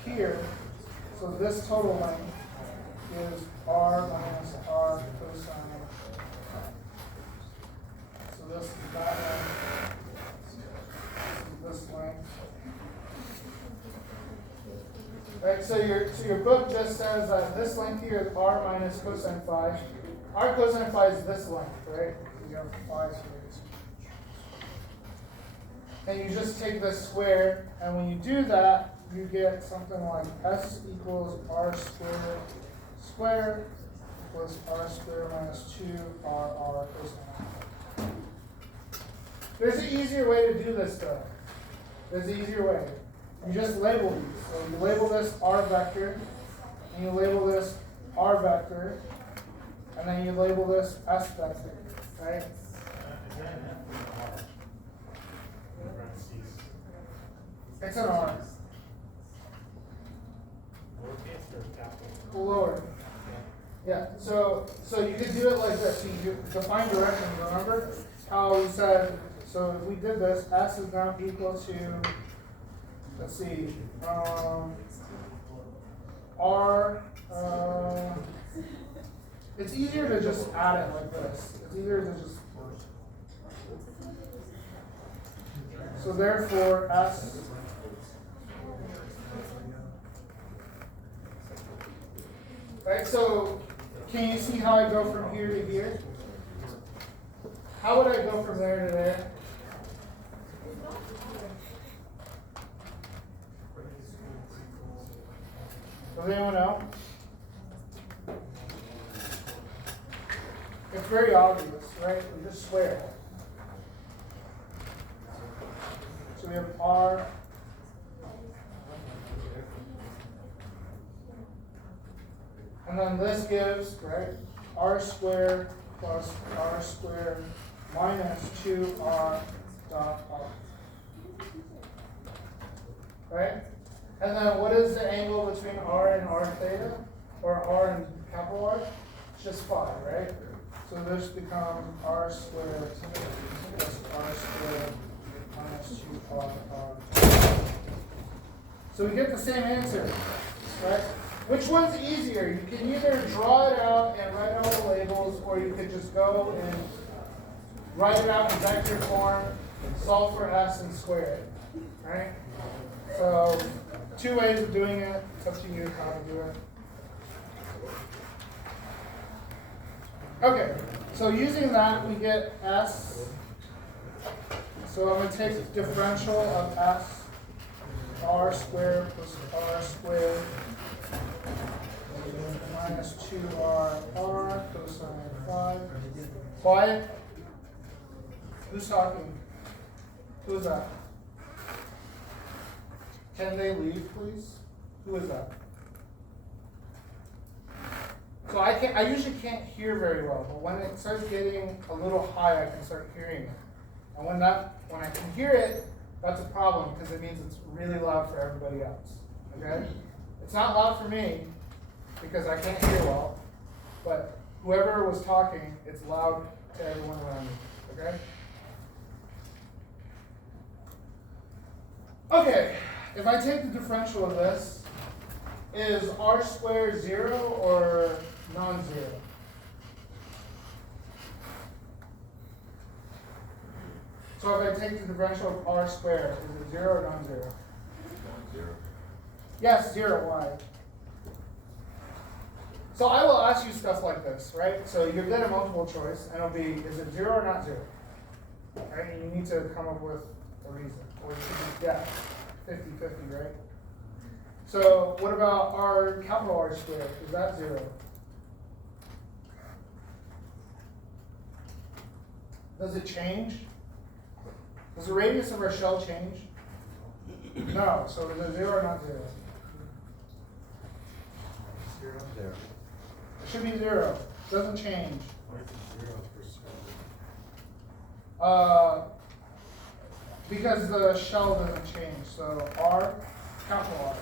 here. So this total length is r minus r cosine phi. So this is that length. This is this length. Right, so your book just says that this length here is r minus cosine phi. R cosine phi is this length, right? You have phi here. And you just take the square, and when you do that, you get something like S equals r squared plus r squared minus 2r cosine. There's an easier way to do this though. There's an easier way. You just label these. So you label this r vector, and you label this r vector, and then you label this s vector, right? Is that an F or an R? Parentheses. It's an r. Lowercase or capital? Lower. Yeah, so you could do it like this. So you define directions, remember? How we said, so if we did this, S is now equal to, let's see, R, it's easier to just add it like this. It's easier to just, so therefore S, right, so can you see how I go from here to here? How would I go from there to there? Does anyone know? it's very obvious, right? We just square. So we have r. And then this gives, right, r squared plus r squared minus 2r dot r. Right? And then what is the angle between r and r theta? Or r and capital R? It's just phi, right? So this becomes r squared plus r squared minus 2r r. So we get the same answer, right? Which one's easier? You can either draw it out and write out the labels, or you could just go and write it out in vector form, solve for s and square it, right? So, two ways of doing it. It's up to you how to do it. Okay, so using that, we get s. So I'm going to take the differential of s, r squared plus r squared minus 2r cosine phi. Quiet. Who's talking? Who's that? Can they leave, please? Who is that? So I usually can't hear very well, but when it starts getting a little high, I can start hearing it. And when I can hear it, that's a problem because it means it's really loud for everybody else. Okay? It's not loud for me because I can't hear well, but whoever was talking, it's loud to everyone around me. Okay? Okay, if I take the differential of this, is r squared 0 or non-zero? So if I take the differential of r squared, is it 0 or non-zero? Non-zero. Yes, 0. Why? So I will ask you stuff like this, right? So you'll get a multiple choice, and it'll be, is it 0 or not 0? Right? And you need to come up with a reason. Or it should be, yeah, 50-50, right? So what about r capital R squared? Is that 0? Does it change? Does the radius of our shell change? No. So is it 0 or not 0? 0, 0. It should be 0. Doesn't change. Why is it 0 Because the shell doesn't change. So r capital R.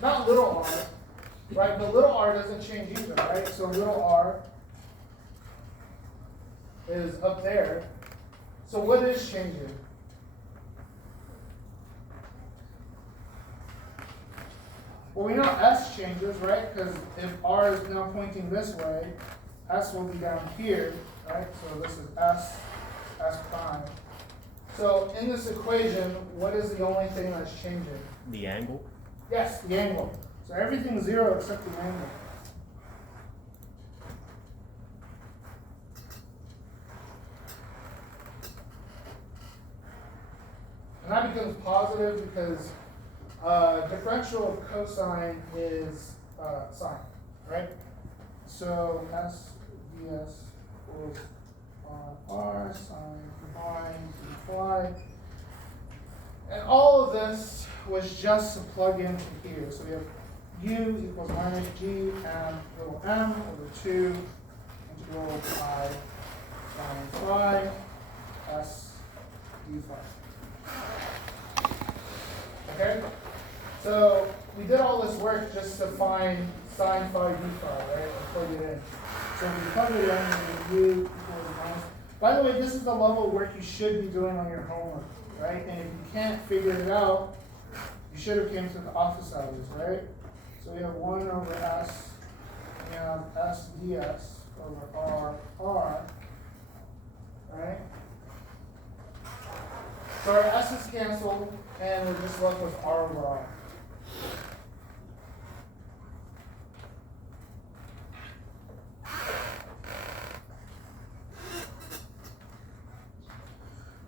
Not little r, right? But little r doesn't change either, right? So little r is up there. So what is changing? Well, we know s changes, right? Because if r is now pointing this way, s will be down here, right? So this is s prime. So in this equation, what is the only thing that's changing? The angle? Yes, the angle. So everything's 0 except the angle. And that becomes positive because differential of cosine is sine, right? So s ds equals r sine phi phi. And all of this was just to plug into here. So we have u equals minus g and little m over 2 integral pi sine phi s d phi. Okay? So we did all this work just to find sine phi d phi, right? And plug it in. So we plug it in, u equals minus. By the way, this is the level of work you should be doing on your homework, right? And if you can't figure it out, you should have came to the office hours, right? So we have 1 over s, we have s ds over r, right? So our s is canceled, and we're just left with r over r.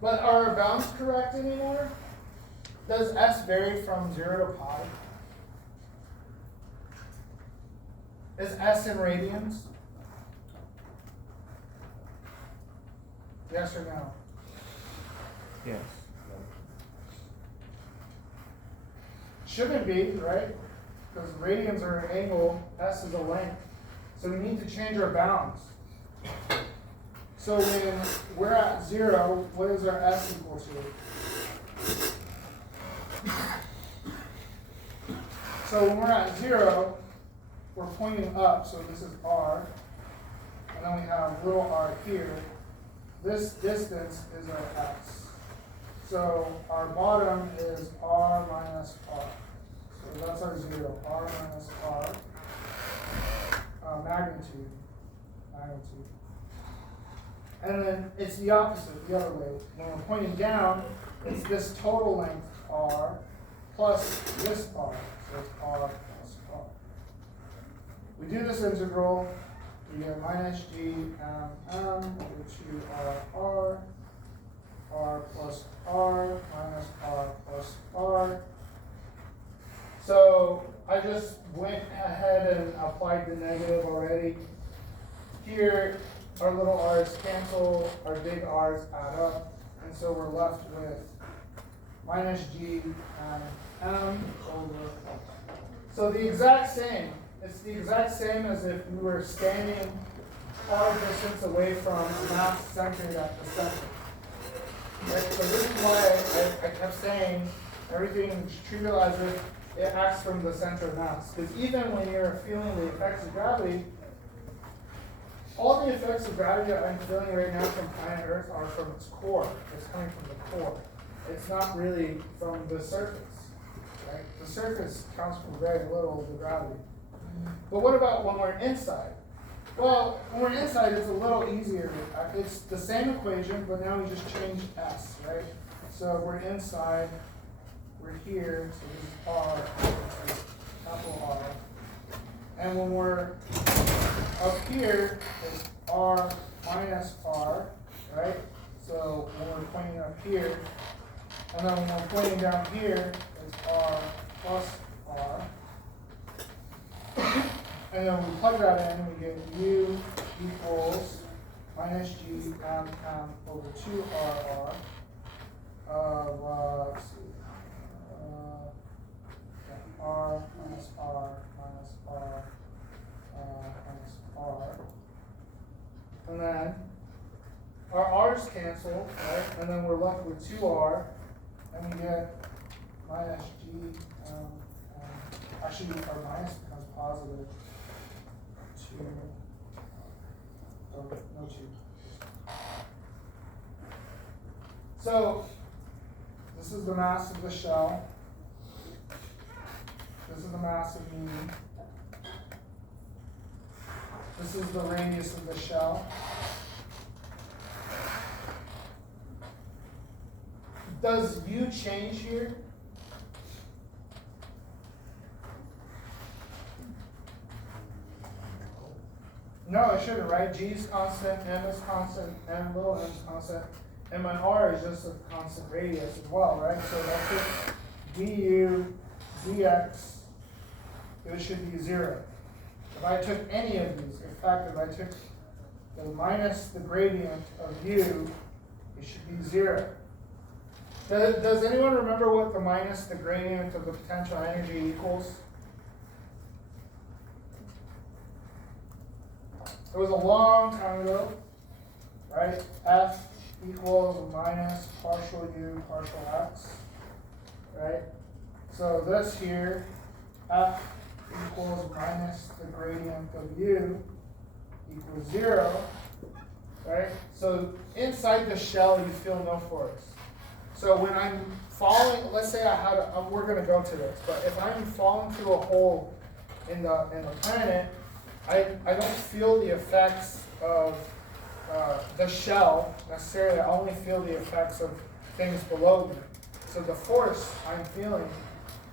But are our bounds correct anymore? Does s vary from 0 to pi? Is s in radians? Yes or no? Yes. Shouldn't be, right? Because radians are an angle, s is a length. So we need to change our bounds. So when we're at 0, what is our s equal to? So when we're at 0, we're pointing up, so this is r. And then we have little r here. This distance is our x. So our bottom is r minus r. So that's our 0, r minus r. Magnitude. And then it's the opposite, the other way. When we're pointing down, it's this total length r plus this r. So it's r plus r. We do this integral, we get minus g m over 2 r plus r minus r plus r. So I just went ahead and applied the negative already. Here, our little r's cancel, our big r's add up, and so we're left with minus g and m over. So the exact same. It's the exact same as if we were standing far distance away from a mass centered at the center. Right? So this is why I kept saying everything is treated as if it acts from the center of mass. Because even when you're feeling the effects of gravity, all the effects of gravity that I'm feeling right now from planet Earth are from its core. It's coming from the core. It's not really from the surface. Right? The surface counts for very little of the gravity. But what about when we're inside? Well, when we're inside, it's a little easier. It's the same equation, but now we just change s, right? So if we're inside, we're here, so this is r, this is capital R. And when we're up here, it's r minus r, right? So when we're pointing up here, and then when we're pointing down here, it's r plus r. And then when we plug that in, we get u equals minus g m over 2 r. Let's see. R minus r minus r minus r. And then our r's cancel, right? And then we're left with 2r, and we get minus g. Actually, our minus becomes positive 2. Oh, no 2. So this is the mass of the shell. This is the mass of me. This is the radius of the shell. Does u change here? No, it shouldn't, right? G is constant, m is constant, m little m is constant, and my r is just a constant radius as well, right? So that's it. du dx, it should be 0. If I took any of these, in fact, if I took the minus the gradient of u, it should be 0. Does anyone remember what the minus the gradient of the potential energy equals? It was a long time ago, right? F equals minus partial u partial x, right? So this here, F equals minus the gradient of u equals 0, right? So inside the shell, you feel no force. So when I'm falling, let's say I had, we're going to go to this, but if I'm falling through a hole in the planet, I don't feel the effects of the shell necessarily. I only feel the effects of things below me. So the force I'm feeling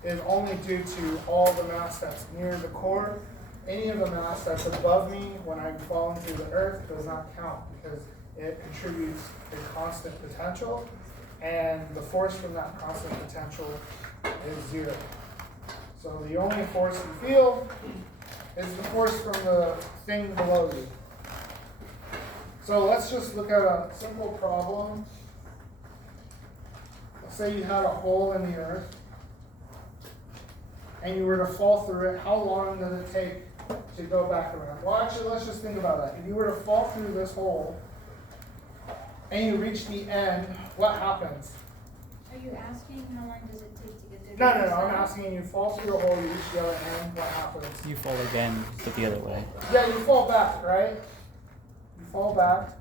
is only due to all the mass that's near the core. Any of the mass that's above me when I'm falling through the earth does not count because it contributes a constant potential, and the force from that constant potential is 0. So the only force you feel is the force from the thing below you. So let's just look at a simple problem. Let's say you had a hole in the earth and you were to fall through it. How long does it take to go back around? Well, actually, let's just think about that. If you were to fall through this hole and you reach the end, what happens? Are you asking how long does it take to get there? No, I'm asking you fall through the hole, you reach the other end, what happens? You fall again, but the other way. Yeah, you fall back, right? You fall back,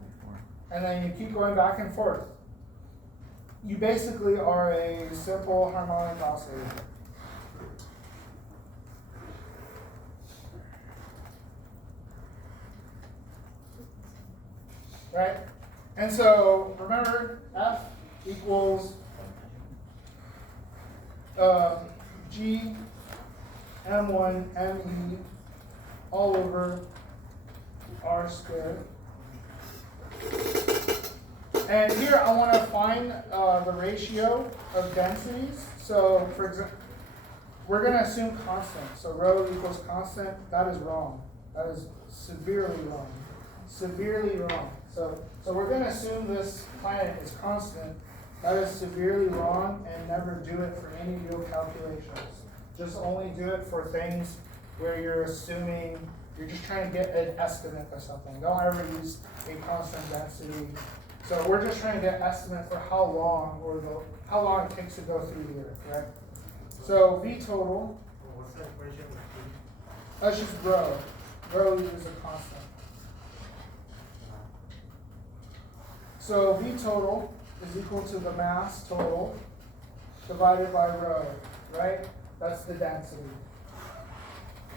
and then you keep going back and forth. You basically are a simple harmonic oscillator. Right? And so, remember, F equals G M1 ME all over R squared. And here I want to find the ratio of densities. So, for example, we're going to assume constant. So rho equals constant. That is wrong. That is severely wrong. Severely wrong. So we're going to assume this planet is constant. That is severely wrong, and never do it for any real calculations. Just only do it for things where you're assuming, you're just trying to get an estimate of something. Don't ever use a constant density. So we're just trying to get an estimate for how long it takes to go through the earth, right? So V total, What's that equation with P? that's just rho. Rho is a constant. So V total is equal to the mass total divided by rho, right? That's the density.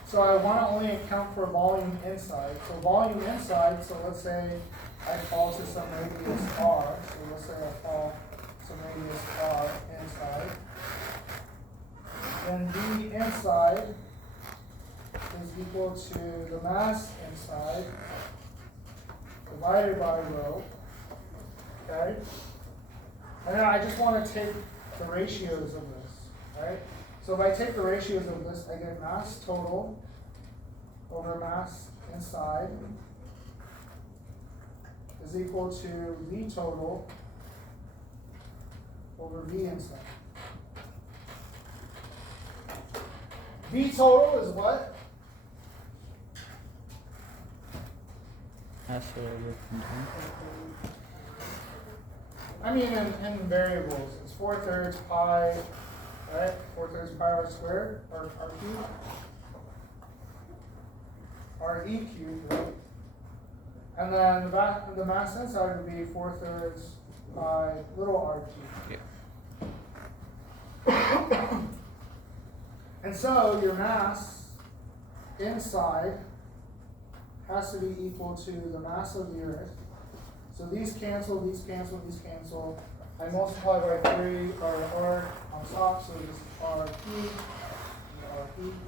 So I want to only account for volume inside. So volume inside, so let's say I fall to some radius r. So let's say I fall some radius r inside. Then V inside is equal to the mass inside divided by rho. Okay? And then I just want to take the ratios of this, right? So if I take the ratios of this, I get mass total over mass inside is equal to V total over V inside. V total is what? That's what I looked into. I mean, in variables, it's 4/3 pi, right? 4/3 pi r squared, or r cubed. R e cubed, right? And then the mass inside would be 4/3 pi little r cubed. Yeah. And so your mass inside has to be equal to the mass of the earth. So these cancel, these cancel, these cancel. I multiply by 3 r on top, so this is r cubed and r cubed.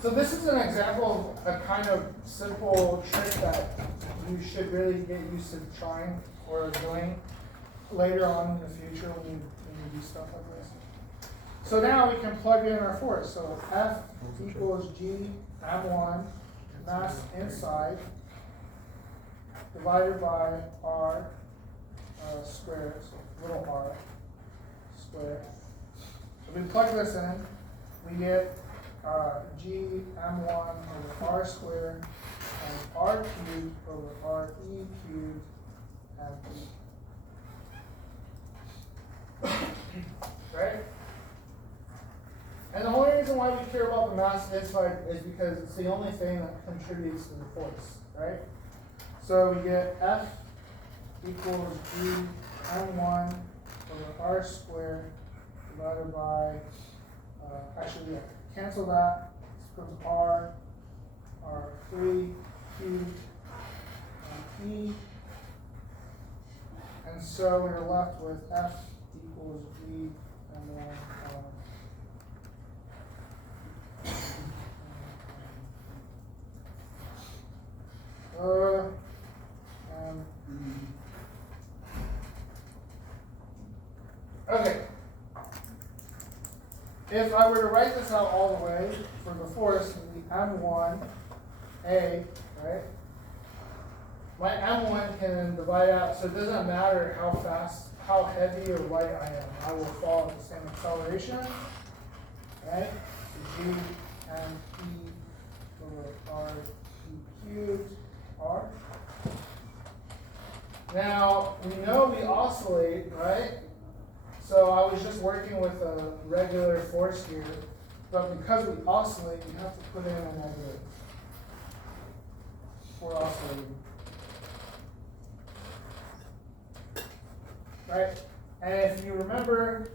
So this is an example of a kind of simple trick that you should really get used to trying or doing later on in the future when you do stuff like this. So now we can plug in our force. So F equals G M1 mass inside divided by R squared, so little r squared. So we plug this in, we get G M1 over R squared and R cubed over R e cubed and right? And the only reason why we care about the mass inside is because it's the only thing that contributes to the force, right? So we get F equals G M1 over R squared divided by, actually, yeah, cancel that. This becomes R 3 cubed and E. And so we're left with F equals G M1 okay. If I were to write this out all the way for the force, it would be M1A, right? my M1 can divide out, so it doesn't matter how fast, how heavy or light I am, I will fall at the same acceleration, right? So G M E over R E cubed R. Now, we know we oscillate, right? So I was just working with a regular force here, but because we oscillate, you have to put in a negative for oscillating. Right? And if you remember,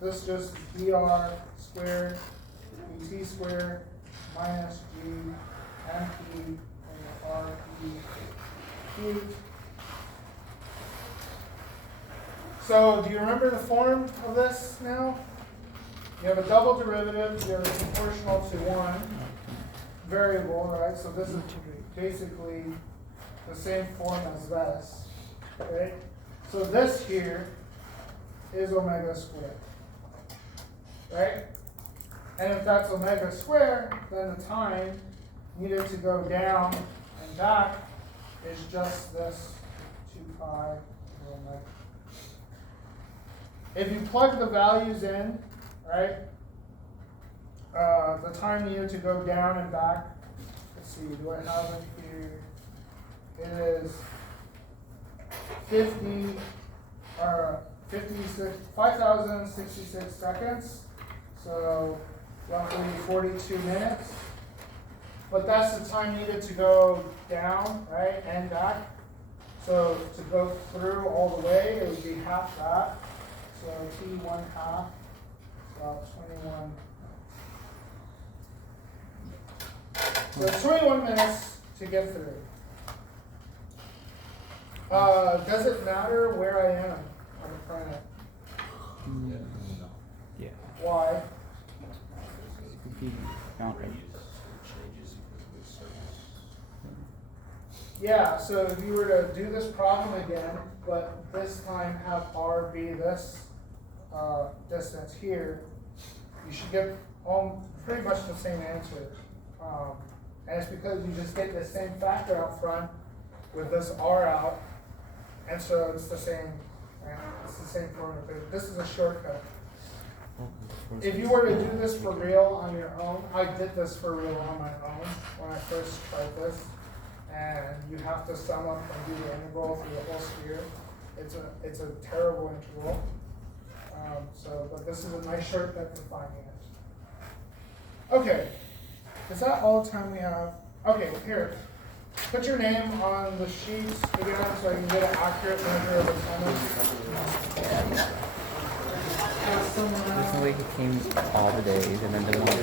this just dr squared dt squared minus g mp over re cubed. So do you remember the form of this now? You have a double derivative, you have a proportional to one variable, right? So this is basically the same form as this, okay? So this here is omega squared, right? And if that's omega squared, then the time needed to go down and back is just this 2 pi over omega. If you plug the values in, right, the time needed to go down and back, let's see, do I have it here? It is 5,066 seconds, so roughly 42 minutes. But that's the time needed to go down, right, and back. So to go through all the way, it would be half that. So T1 half, about 21. So it's 21 minutes to get through. Does it matter where I am on the planet? Yeah. Why? Mountain. Yeah, so if you were to do this problem again, but this time have R be this distance here, you should get pretty much the same answer. And it's because you just get the same factor out front with this R out, and so it's the same, right? It's the same formula. This is a shortcut. If you were to do this for real on your own, I did this for real on my own when I first tried this, and you have to sum up and do the integral through the whole sphere. It's a terrible integral. But this is a nice shortcut for finding it. Okay, is that all the time we have? Okay, here. Put your name on the sheets again so I can get an accurate measure of attendance. There's no way he came all the days and then the one